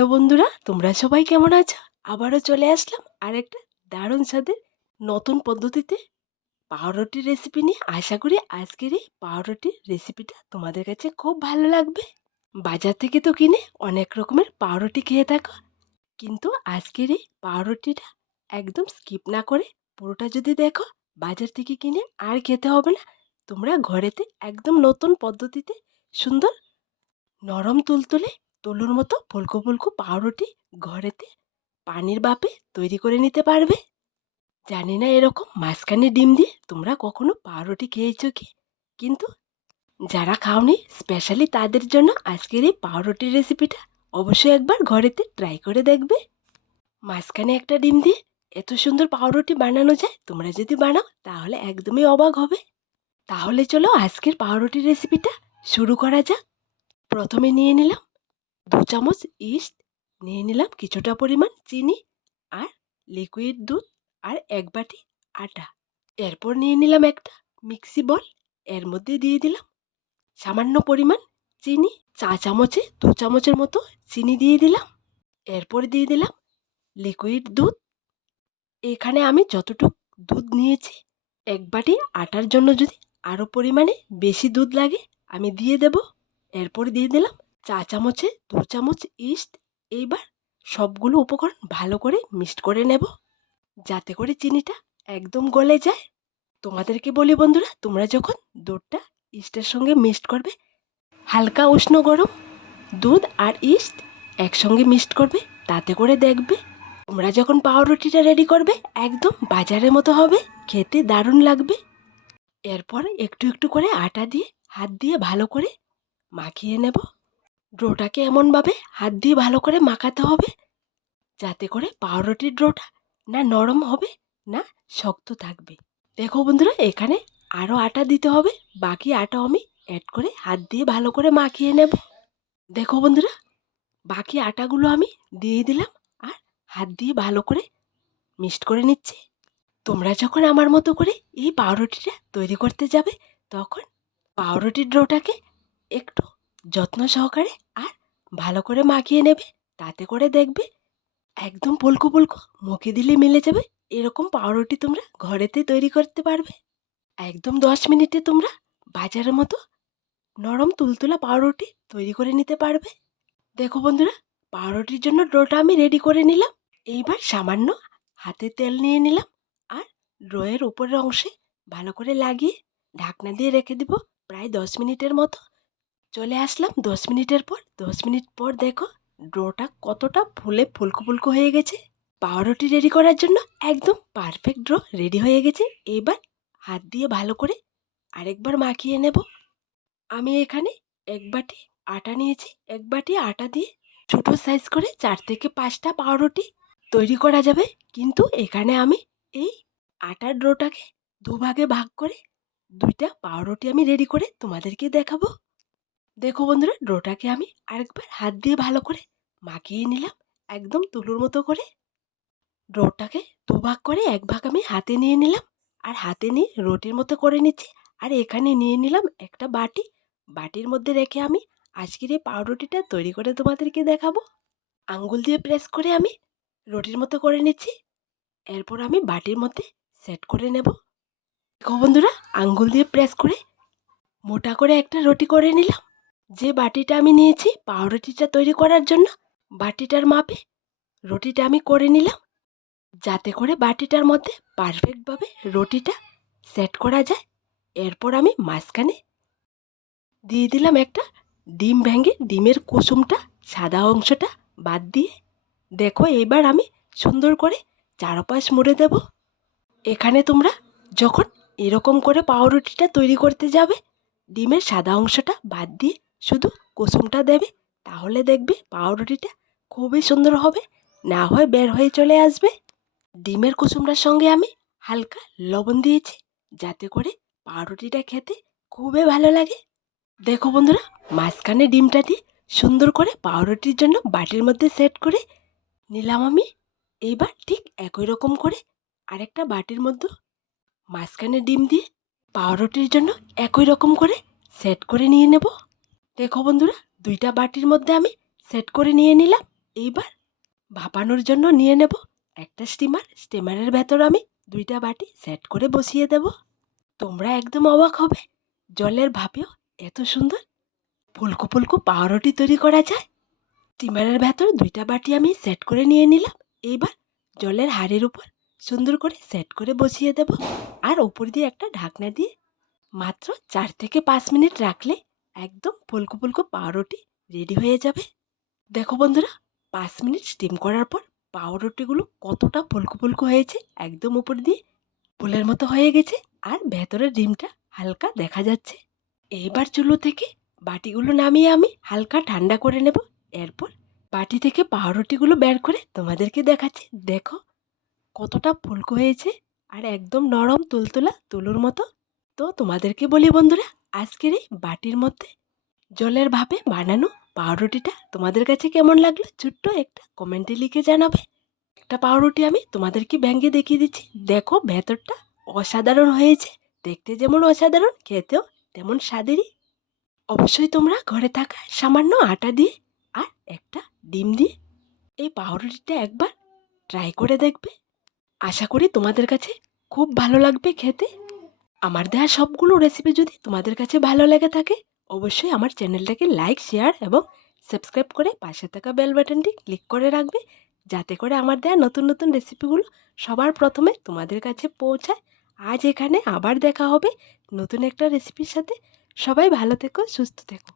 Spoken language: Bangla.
হ্যালো বন্ধুরা, তোমরা সবাই কেমন আছো? আবারও চলে আসলাম আর একটা দারুণ স্বাদের নতুন পদ্ধতিতে পাউরুটির রেসিপি নিয়ে। আশা করি আজকের এই পাউরুটির রেসিপিটা তোমাদের কাছে খুব ভালো লাগবে। বাজার থেকে তো কিনে অনেক রকমের পাউরুটি খেয়ে থাকো। কিন্তু আজকের এই পাউরুটিটা একদম স্কিপ না করে পুরোটা যদি দেখো, বাজার থেকে কিনে আর খেতে হবে না। তোমরা ঘরেতে একদম নতুন পদ্ধতিতে সুন্দর নরম তুলতুলে তুলোর মতো ফুলকো ফুলকো পাউরুটি ঘরেতে পানির বাপে তৈরি করে নিতে পারবে। জানি না এরকম মাঝখানে ডিম দিয়ে তোমরা কখনো পাউরুটি খেয়েছো কি? কিন্তু যারা খাওনি স্পেশালি তাদের জন্য আজকের এই পাউরুটির রেসিপিটা অবশ্যই একবার ঘরেতে ট্রাই করে দেখবে। মাঝখানে একটা ডিম দিয়ে এত সুন্দর পাউরুটি বানানো যায়, তোমরা যদি বানাও তাহলে একদমই অবাক হবে। তাহলে চলো আজকের পাউরুটির রেসিপিটা শুরু করা যাক। প্রথমে নিয়ে নিলাম দু চামচ ইস্ট নিয়ে নিলাম কিছুটা পরিমাণ চিনি আর লিকুইড দুধ আর এক বাটি আটা। এরপর নিয়ে নিলাম একটা মিক্সি বল এর মধ্যে দিয়ে দিলাম সামান্য পরিমাণ চিনি, চা চামচে দু চামচের মতো চিনি দিয়ে দিলাম। এরপর দিয়ে দিলাম লিকুইড দুধ। এখানে আমি যতটুক দুধ নিয়েছি, এক বাটি আটার জন্য যদি আরও পরিমাণে বেশি দুধ লাগে, আমি দিয়ে দেব। এরপর দিয়ে দিলাম চা চামচে, দু চামচ ইস্ট, এইবার সবগুলো উপকরণ ভালো করে মিক্সড করে নেব। যাতে করে চিনিটা একদম গলে যায়। তোমাদেরকে বলি বন্ধুরা, তোমরা যখন দুধটা ইস্টের সঙ্গে মিক্সড করবে, হালকা উষ্ণ গরম, দুধ আর ইস্ট একসঙ্গে মিক্সড করবে, তাতে করে দেখবে তোমরা যখন পাউরুটিটা রেডি করবে, একদম বাজারের মতো হবে, খেতে দারুণ লাগবে। এরপর একটু একটু করে আটা দিয়ে, হাত দিয়ে ভালো করে মাখিয়ে নেব। ডোটাকে এমনভাবে হাত দিয়ে ভালো করে মাখাতে হবে, যাতে করে পাউরুটির ডোটা না নরম হবে, না শক্ত থাকবে। দেখো বন্ধুরা, এখানে আরও আটা দিতে হবে, বাকি আটা আমি অ্যাড করে হাত দিয়ে ভালো করে মাখিয়ে নেব। দেখো বন্ধুরা, বাকি আটাগুলো আমি দিয়ে দিলাম আর হাত দিয়ে ভালো করে মিক্সড করে নিচ্ছি। তোমরা যখন আমার মতো করে এই পাউরুটিটা তৈরি করতে যাবে, তখন পাউরুটির ডোটাকে একটু যত্ন সহকারে আর ভালো করে মাখিয়ে নেবে, তাতে করে দেখবে একদম পলকো পলকো মুখে দিলে মিলে যাবে, এরকম পাউরুটি তোমরা ঘরেতে তৈরি করতে পারবে। একদম দশ মিনিটে তোমরা বাজারের মতো নরম তুলতুলা পাউরুটি তৈরি করে নিতে পারবে। দেখো বন্ধুরা, পাউরুটির জন্য ডোটা আমি রেডি করে নিলাম। এইবার সামান্য হাতে তেল নিয়ে নিলাম আর ড্রয়ের উপরের অংশে ভালো করে লাগিয়ে ঢাকনা দিয়ে রেখে দিব প্রায় দশ মিনিটের মতো। চলে আসলাম দশ মিনিটের পর। দশ মিনিট পর দেখো, ডোটা কতটা ফুলে ফুলকো ফুলকো হয়ে গেছে। পাউরুটি রেডি করার জন্য একদম পারফেক্ট ড্র রেডি হয়ে গেছে। এবার হাত দিয়ে ভালো করে আরেকবার মাখিয়ে নেব। আমি এখানে এক বাটি আটা নিয়েছি। এক বাটি আটা দিয়ে ছোটো সাইজ করে চার থেকে পাঁচটা পাউরুটি তৈরি করা যাবে। কিন্তু এখানে আমি এই আটার ডোটাকে দুভাগে ভাগ করে দুইটা পাউরুটি আমি রেডি করে তোমাদেরকে দেখাবো। দেখো বন্ধুরা, ডোটাকে আমি আরেকবার হাত দিয়ে ভালো করে মাখিয়ে নিলাম, একদম তুলোর মতো করে। ডোটাকে দুভাগ করে এক ভাগ আমি হাতে নিয়ে নিলাম, আর হাতে নিয়ে রুটির মতো করে নিচ্ছি, আর এখানে নিয়ে নিলাম একটা বাটি। বাটির মধ্যে রেখে আমি আজকের এই পাউরুটিটা তৈরি করে তোমাদেরকে দেখাবো। আঙ্গুল দিয়ে প্রেস করে আমি রুটির মতো করে নিচ্ছি, এরপর আমি বাটির মধ্যে সেট করে নেব। দেখো বন্ধুরা, আঙ্গুল দিয়ে প্রেস করে মোটা করে একটা রুটি করে নিলাম। যে বাটিটা আমি নিয়েছি পাউরুটিটা তৈরি করার জন্য, বাটিটার মাপে রুটিটা আমি করে নিলাম। যাতে করে বাটিটার মধ্যে পারফেক্টভাবে রুটিটা সেট করা যায়। এরপর আমি মাঝখানে দিয়ে দিলাম একটা ডিম ভেঙে ডিমের কুসুমটা, সাদা অংশটা বাদ দিয়ে। দেখো এবার আমি সুন্দর করে চারপাশ মুড়ে দেব। এখানে তোমরা যখন এরকম করে পাউরুটিটা তৈরি করতে যাবে, ডিমের সাদা অংশটা বাদ দিয়ে শুধু কুসুমটা দেবে, তাহলে দেখবে পাউরুটিটা খুবই সুন্দর হবে। না হয় বের হয়ে চলে আসবে। ডিমের কুসুমটার সঙ্গে আমি হালকা লবণ দিয়েছি, যাতে করে পাউরুটিটা খেতে খুবই ভালো লাগে। দেখো বন্ধুরা, মাঝখানে ডিমটা দিয়ে সুন্দর করে পাউরুটির জন্য বাটির মধ্যে সেট করে নিলাম আমি। এইবার ঠিক একই রকম করে আরেকটা বাটির মধ্যে মাঝখানে ডিম দিয়ে পাউরুটির জন্য একই রকম করে সেট করে নিয়ে নেব। দেখো বন্ধুরা, দুইটা বাটির মধ্যে আমি সেট করে নিয়ে নিলাম। এইবার ভাপানোর জন্য নিয়ে নেব একটা স্টিমার স্টিমারের ভেতর আমি দুইটা বাটি সেট করে বসিয়ে দেব। তোমরা একদম অবাক হবে, জলের ভাপেও এত সুন্দর ফুলকো ফুলকো পাউরুটি তৈরি করা যায়। স্টিমারের ভেতর দুইটা বাটি আমি সেট করে নিয়ে নিলাম। এইবার জলের হাড়ের উপর সুন্দর করে সেট করে বসিয়ে দেব। আর ওপর দিয়ে একটা ঢাকনা দিয়ে মাত্র চার থেকে পাঁচ মিনিট রাখলে একদম ফুলকো ফুলকো পাউরুটি রেডি হয়ে যাবে। দেখো বন্ধুরা, পাঁচ মিনিট স্টিম করার পর পাউরুটিগুলো কতটা ফুলকো ফুলকো হয়েছে একদম উপর দিয়ে ফুলের মতো হয়ে গেছে আর ভেতরের ডিমটা হালকা দেখা যাচ্ছে। এইবার চুলো থেকে বাটিগুলো নামিয়ে আমি হালকা ঠান্ডা করে নেব। এরপর বাটি থেকে পাউরুটিগুলো বের করে তোমাদেরকে দেখাচ্ছি। দেখো কতটা ফুলকো হয়েছে আর একদম নরম তুলতুলা তুলুর মতো। তো তোমাদেরকে বলি বন্ধুরা আজকের এই বাটির মধ্যে জলের ভাপে বানানো পাউরুটিটা তোমাদের কাছে কেমন লাগল ছোট্ট একটা কমেন্টে লিখে জানাবে। একটা পাউরুটি আমি তোমাদেরকে ব্যাঙ্গে দেখিয়ে দিচ্ছি? দেখো ভেতরটা অসাধারণ হয়েছে। দেখতে যেমন অসাধারণ, খেতেও তেমন স্বাদেরই। অবশ্যই তোমরা ঘরে থাকা সামান্য আটা দিয়ে আর একটা ডিম দিয়ে এই পাউরুটিটা একবার ট্রাই করে দেখবে। আশা করি তোমাদের কাছে খুব ভালো লাগবে খেতে। আমার দেওয়া সবগুলো রেসিপি যদি তোমাদের কাছে ভালো লেগে থাকে, অবশ্যই আমার চ্যানেলটাকে লাইক শেয়ার এবং সাবস্ক্রাইব করে পাশে থাকা বেল বাটনটি ক্লিক করে রাখবে, যাতে করে আমার দেওয়া নতুন নতুন রেসিপিগুলো সবার প্রথমে তোমাদের কাছে পৌঁছায়। আজ এখানে আবার দেখা হবে নতুন একটা রেসিপির সাথে। সবাই ভালো থেকো, সুস্থ থেকো।